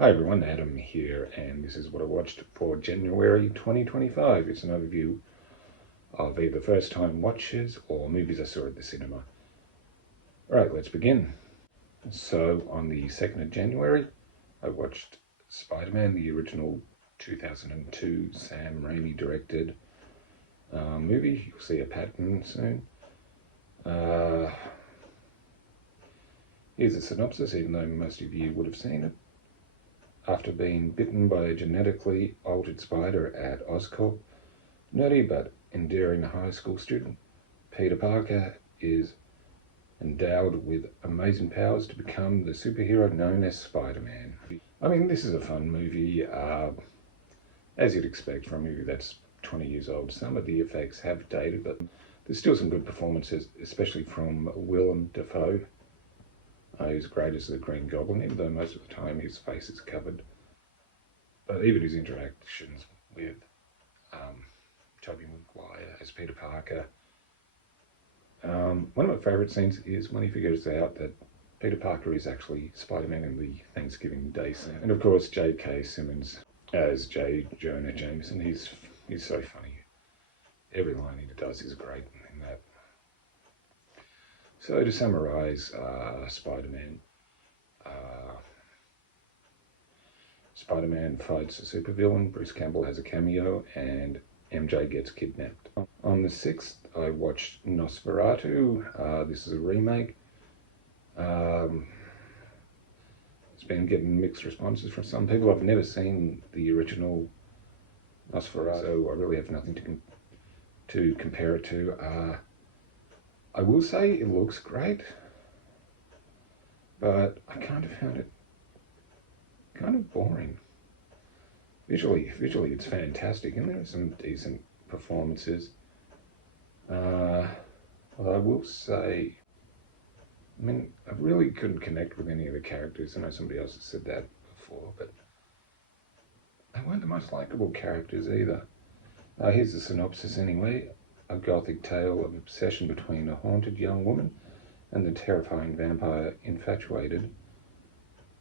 Hi everyone, Adam here, and this is what I watched for January 2025. It's an overview of either first time watches or movies I saw at the cinema. Alright, let's begin. So, on the 2nd of January, I watched Spider-Man, the original 2002 Sam Raimi directed movie. You'll see a pattern soon. Here's a synopsis, even though most of you would have seen it. After being bitten by a genetically altered spider at Oscorp, nerdy but endearing high school student Peter Parker is endowed with amazing powers to become the superhero known as Spider-Man. I mean, this is a fun movie, as you'd expect from a movie that's 20 years old. Some of the effects have dated, but there's still some good performances, especially from Willem Dafoe. He's great as the Green Goblin, even though most of the time his face is covered. But even his interactions with Tobey Maguire as Peter Parker. One of my favourite scenes is when he figures out that Peter Parker is actually Spider-Man in the Thanksgiving Day scene. And of course, J.K. Simmons as J. Jonah Jameson. He's so funny. Every line he does is great in that. So to summarise, Spider-Man fights a supervillain, Bruce Campbell has a cameo, and MJ gets kidnapped. On the 6th, I watched Nosferatu. This is a remake. It's been getting mixed responses from some people. I've never seen the original Nosferatu, so I really have nothing to compare it to. I will say it looks great, but I kind of found it kind of boring. Visually it's fantastic, and there are some decent performances. Well, I will say, I mean, I really couldn't connect with any of the characters. I know somebody else has said that before, but they weren't the most likable characters either. Here's the synopsis anyway. A gothic tale of obsession between a haunted young woman and the terrifying vampire infatuated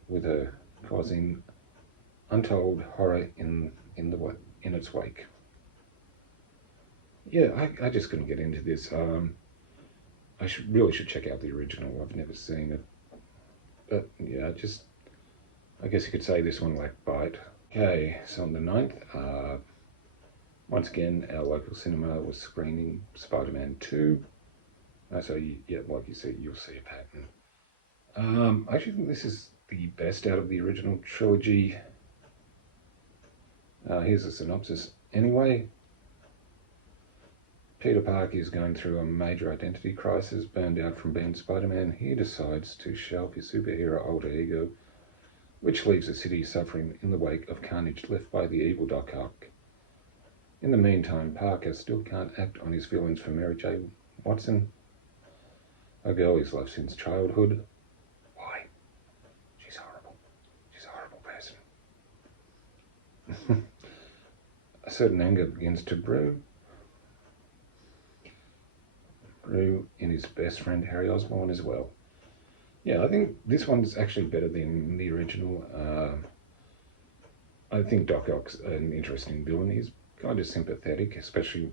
with her, causing untold horror in its wake. Yeah, I just couldn't get into this. I really should check out the original. I've never seen it, but yeah, I guess you could say this one lacked bite. Okay, so on the 9th, once again, our local cinema was screening Spider-Man 2. So yeah, like you said, you'll see a pattern. I actually think this is the best out of the original trilogy. Here's a synopsis. Anyway, Peter Parker is going through a major identity crisis. Burned out from being Spider-Man, he decides to shelve his superhero alter ego, which leaves the city suffering in the wake of carnage left by the evil Doc Ock. In the meantime, Parker still can't act on his feelings for Mary J. Watson, a girl he's loved since childhood. Why? She's horrible. She's a horrible person. A certain anger begins to brew in his best friend Harry Osborn as well. Yeah, I think this one's actually better than the original. I think Doc Ock's an interesting villain. He's kind of sympathetic, especially.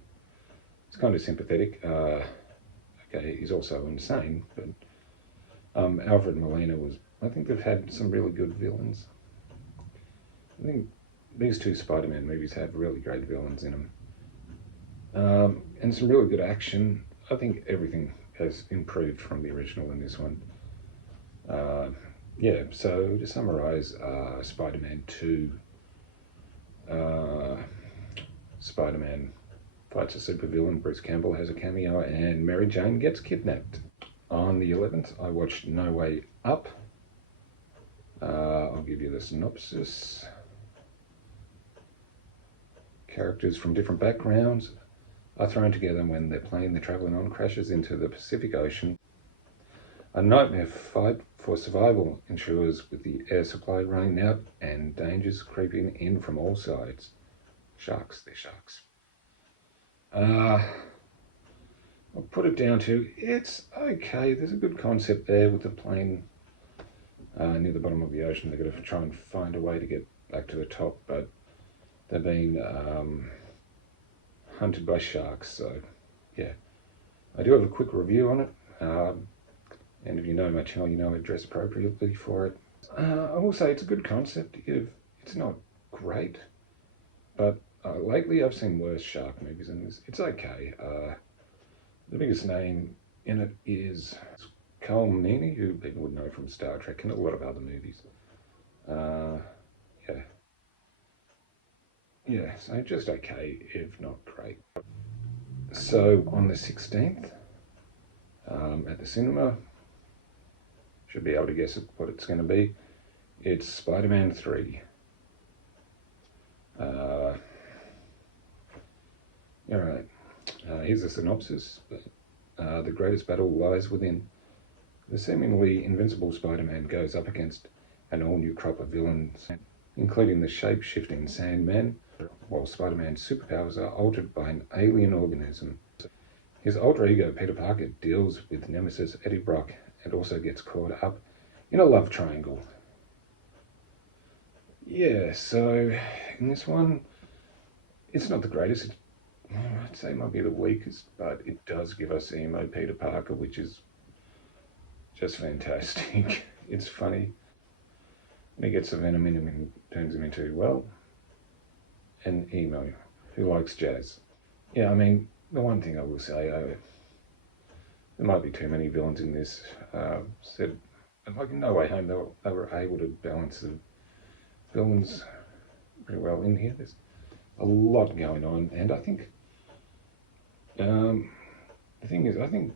He's kind of sympathetic. Okay, he's also insane, but Alfred Molina was. I think they've had some really good villains. I think these two Spider-Man movies have really great villains in them, and some really good action. I think everything has improved from the original in this one. Yeah, so to summarize, Spider-Man 2, Spider-Man fights a supervillain, Bruce Campbell has a cameo, and Mary Jane gets kidnapped. On the 11th, I watched No Way Up. I'll give you the synopsis. Characters from different backgrounds are thrown together when their plane they're travelling on crashes into the Pacific Ocean. A nightmare fight for survival ensures with the air supply running out and dangers creeping in from all sides. Sharks, they're sharks. I'll put it down to, it's okay. There's a good concept there with the plane near the bottom of the ocean. They've got to try and find a way to get back to the top, but they've been hunted by sharks. So, yeah, I do have a quick review on it. And if you know my channel, you know I dress appropriately for it. I will say it's a good concept. It's not great, but lately I've seen worse shark movies than this. It's okay. The biggest name in it is Colm Meaney, who people would know from Star Trek and a lot of other movies. Yeah. Yeah, so just okay, if not great. So on the 16th, at the cinema, should be able to guess what it's going to be. It's Spider-Man 3. Alright, here's a synopsis. The greatest battle lies within. The seemingly invincible Spider-Man goes up against an all-new crop of villains, including the shape-shifting Sandman, while Spider-Man's superpowers are altered by an alien organism. His alter ego, Peter Parker, deals with nemesis Eddie Brock and also gets caught up in a love triangle. Yeah, so in this one, it's not the greatest. I'd say it might be the weakest, but it does give us emo Peter Parker, which is just fantastic. It's funny. And he gets the venom in him and turns him into, well, an emo who likes jazz. Yeah, I mean, the one thing I will say, there might be too many villains in this. Said, like in No Way Home, they were able to balance the villains pretty well in here. There's a lot going on, and I think the thing is, I think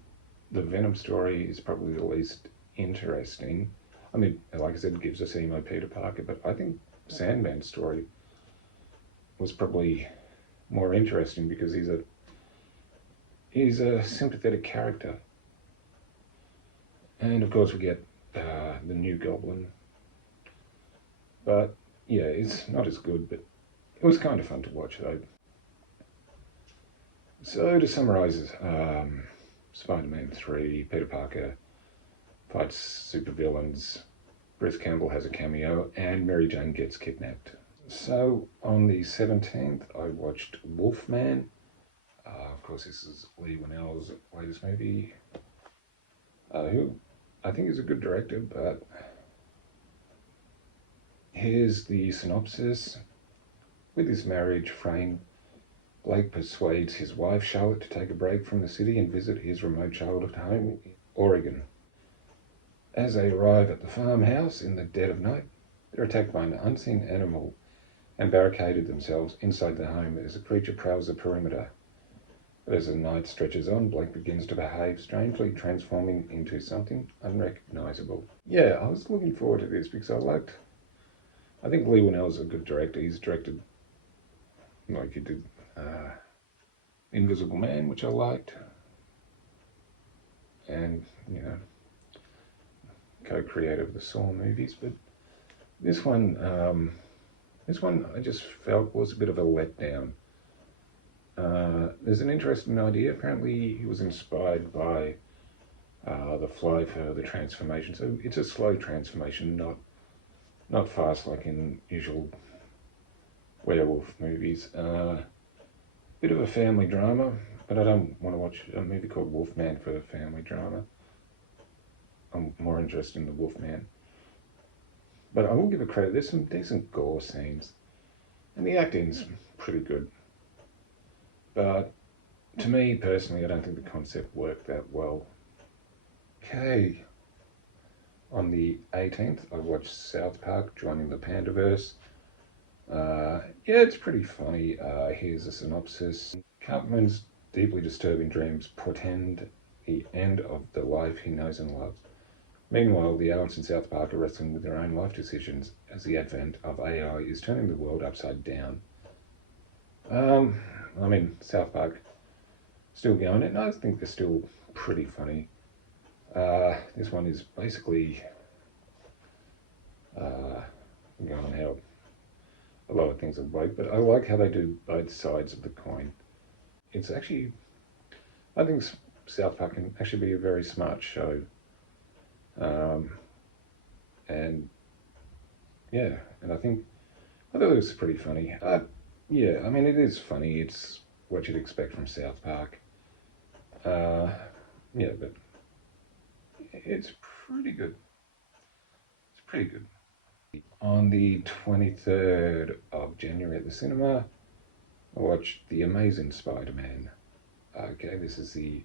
the Venom story is probably the least interesting. I mean, like I said, it gives us emo Peter Parker, but I think Sandman's story was probably more interesting because he's a sympathetic character. And of course we get the new Goblin. But yeah, it's not as good, but it was kind of fun to watch though. So to summarise, Spider-Man 3, Peter Parker fights supervillains, Bruce Campbell has a cameo, and Mary Jane gets kidnapped. So on the 17th, I watched Wolfman. Of course, this is Leigh Whannell's latest movie, who I think is a good director, but here's the synopsis. With his marriage frame, Blake persuades his wife Charlotte to take a break from the city and visit his remote childhood home in Oregon. As they arrive at the farmhouse in the dead of night, they're attacked by an unseen animal and barricaded themselves inside the home as the creature prowls the perimeter. But as the night stretches on, Blake begins to behave strangely, transforming into something unrecognisable. Yeah, I was looking forward to this because I think Leigh Whannell's a good director. He's directed, like he did Invisible Man, which I liked, and, you know, co-creator of the Saw movies, but this one I just felt was a bit of a letdown. There's an interesting idea. Apparently he was inspired by The Fly for the transformation. So it's a slow transformation, not fast like in usual werewolf movies. Bit of a family drama, but I don't want to watch a movie called Wolfman for a family drama. I'm more interested in the Wolfman. But I will give it credit, there's some decent gore scenes, and the acting's pretty good. But to me personally, I don't think the concept worked that well. Okay, on the 18th, I watched South Park, Joining the Pandaverse. Yeah, it's pretty funny. Here's a synopsis. Cartman's deeply disturbing dreams portend the end of the life he knows and loves. Meanwhile, the Alex and South Park are wrestling with their own life decisions as the advent of AI is turning the world upside down. I mean, South Park still going, and I think they're still pretty funny. This one is basically going how a lot of things have worked, but I like how they do both sides of the coin. It's actually, I think South Park can actually be a very smart show. And yeah, and I thought it was pretty funny. Yeah, I mean, it is funny. It's what you'd expect from South Park. Uh, yeah, but it's pretty good. It's pretty good. On the 23rd of January at the cinema, I watched The Amazing Spider-Man. Okay, this is the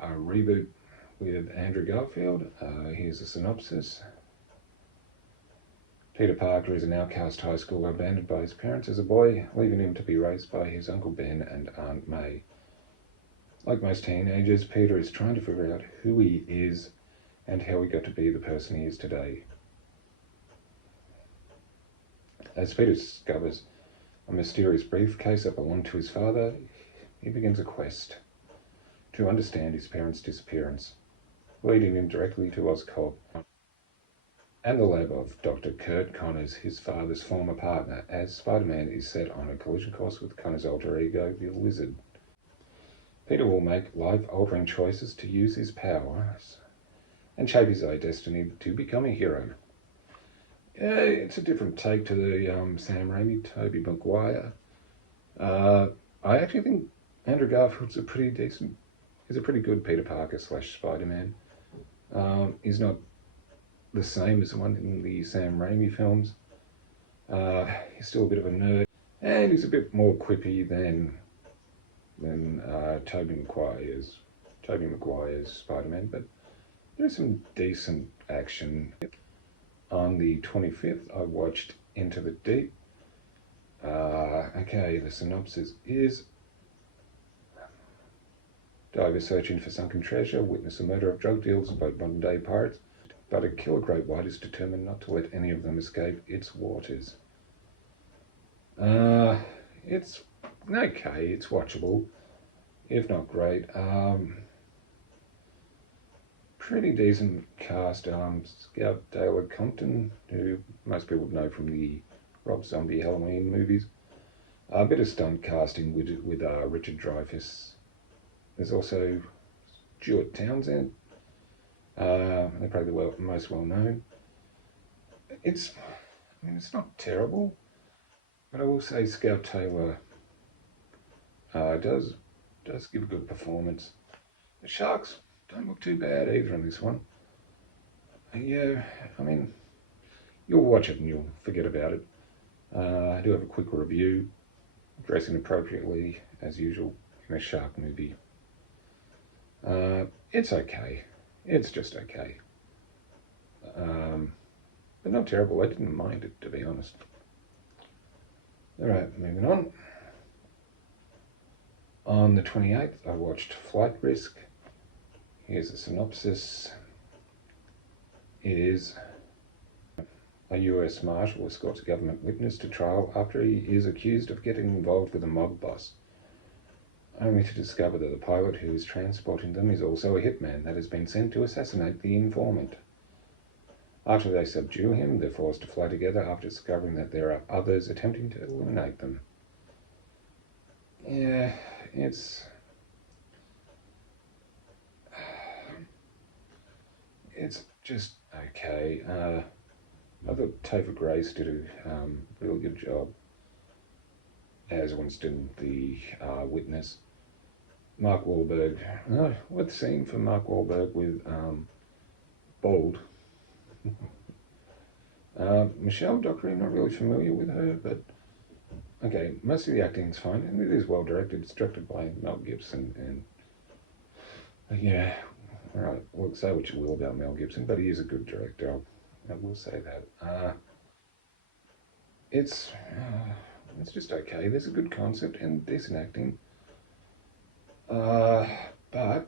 reboot with Andrew Garfield. Here's a synopsis. Peter Parker is an outcast high schooler abandoned by his parents as a boy, leaving him to be raised by his Uncle Ben and Aunt May. Like most teenagers, Peter is trying to figure out who he is and how he got to be the person he is today. As Peter discovers a mysterious briefcase that belonged to his father, he begins a quest to understand his parents' disappearance, leading him directly to Oscorp and the lab of Dr. Kurt Connors, his father's former partner, as Spider-Man is set on a collision course with Connor's alter ego, the Lizard. Peter will make life-altering choices to use his powers and shape his own destiny to become a hero. Yeah, it's a different take to the Sam Raimi, Tobey Maguire. I actually think Andrew Garfield's he's a pretty good Peter Parker / Spider-Man. He's not the same as the one in the Sam Raimi films. He's still a bit of a nerd, and he's a bit more quippy than Tobey Maguire's Spider-Man, but there's some decent action. On the 25th, I watched Into the Deep. Okay, the synopsis is: divers searching for sunken treasure witness a murder of drug dealers by modern-day pirates, but a killer great white is determined not to let any of them escape its waters. It's okay, it's watchable, if not great. Pretty decent cast. Scout Taylor Compton, who most people know from the Rob Zombie Halloween movies. A bit of stunt casting with Richard Dreyfuss. There's also Stuart Townsend. They're probably the most well known. It's not terrible, but I will say Scout Taylor does give a good performance. The sharks don't look too bad either in this one. Yeah, I mean, you'll watch it and you'll forget about it. I do have a quick review, dressing appropriately as usual in a shark movie. It's okay. It's just okay. But not terrible. I didn't mind it, to be honest. Alright, moving on. On the 28th, I watched Flight Risk. Here's a synopsis. It is: a US Marshal escorts a government witness to trial after he is accused of getting involved with a mob boss, only to discover that the pilot who is transporting them is also a hitman that has been sent to assassinate the informant. After they subdue him, they're forced to fly together after discovering that there are others attempting to eliminate them. Yeah, it's just okay. I thought Topher Grace did a really good job as Winston, the witness. Mark Wahlberg, what scene for Mark Wahlberg with Bold. Michelle Dockery, I'm not really familiar with her, but okay, most of the acting's fine, and it is well directed. It's directed by Mel Gibson, and yeah, alright, well, say what you will about Mel Gibson, but he is a good director, I will say that. It's just okay. There's a good concept and decent acting, but I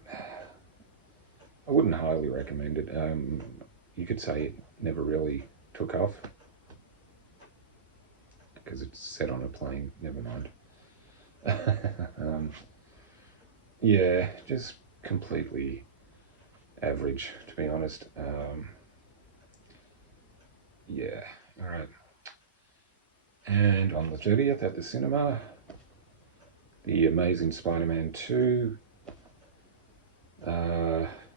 wouldn't highly recommend it. You could say it never really took off because it's set on a plane. Never mind. Yeah, just completely average, to be honest. Yeah, all right. And on the 30th at the cinema, The Amazing Spider-Man 2.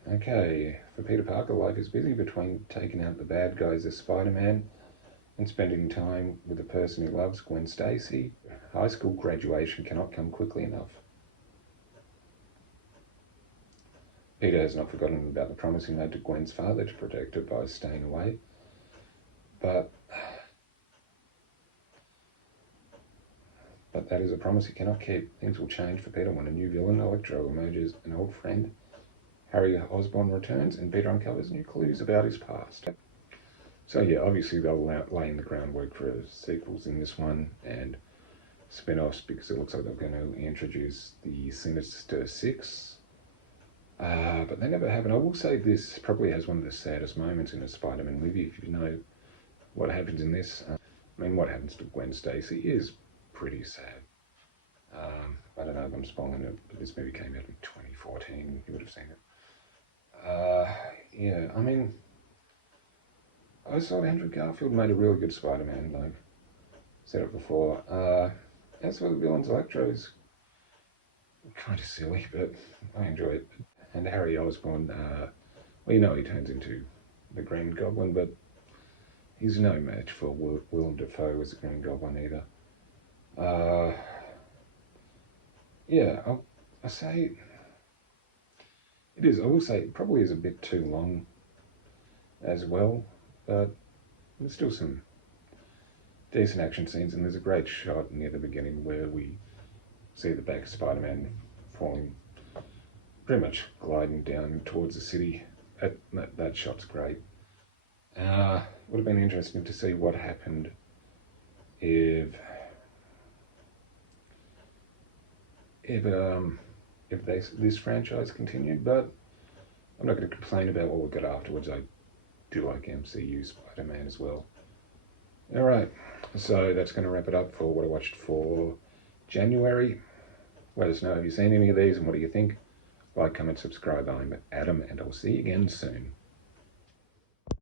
Okay, for Peter Parker, life is busy between taking out the bad guys as Spider-Man and spending time with the person he loves, Gwen Stacy. High school graduation cannot come quickly enough. Peter has not forgotten about the promise he made to Gwen's father to protect her by staying away. But that is a promise he cannot keep. Things will change for Peter when a new villain, Electro, emerges. An old friend, Harry Osborn, returns, and Peter uncovers new clues about his past. So yeah, obviously they'll laying the groundwork for sequels in this one and spin-offs, because it looks like they're going to introduce the Sinister Six. But they never have. And I will say this probably has one of the saddest moments in a Spider-Man movie. If you know what happens in this, what happens to Gwen Stacy is pretty sad. I don't know if I'm spoiling it, but this movie came out in 2014. You would have seen it. Yeah, I thought Andrew Garfield made a really good Spider-Man, like I said it before. As for the villains, Electro is kind of silly, but I enjoy it. And Harry Osborn, well, he turns into the Green Goblin, but he's no match for Willem Dafoe as the Green Goblin either. Yeah, I say it is. I will say it probably is a bit too long as well, but there's still some decent action scenes, and there's a great shot near the beginning where we see the back of Spider-Man falling, pretty much gliding down towards the city. That shot's great. Would have been interesting to see what happened if this franchise continued, but I'm not going to complain about what we got afterwards. I do like MCU Spider-Man as well. Alright, so that's going to wrap it up for what I watched for January. Let us know, have you seen any of these and what do you think? Like, comment, subscribe. I'm Adam, and I'll see you again soon.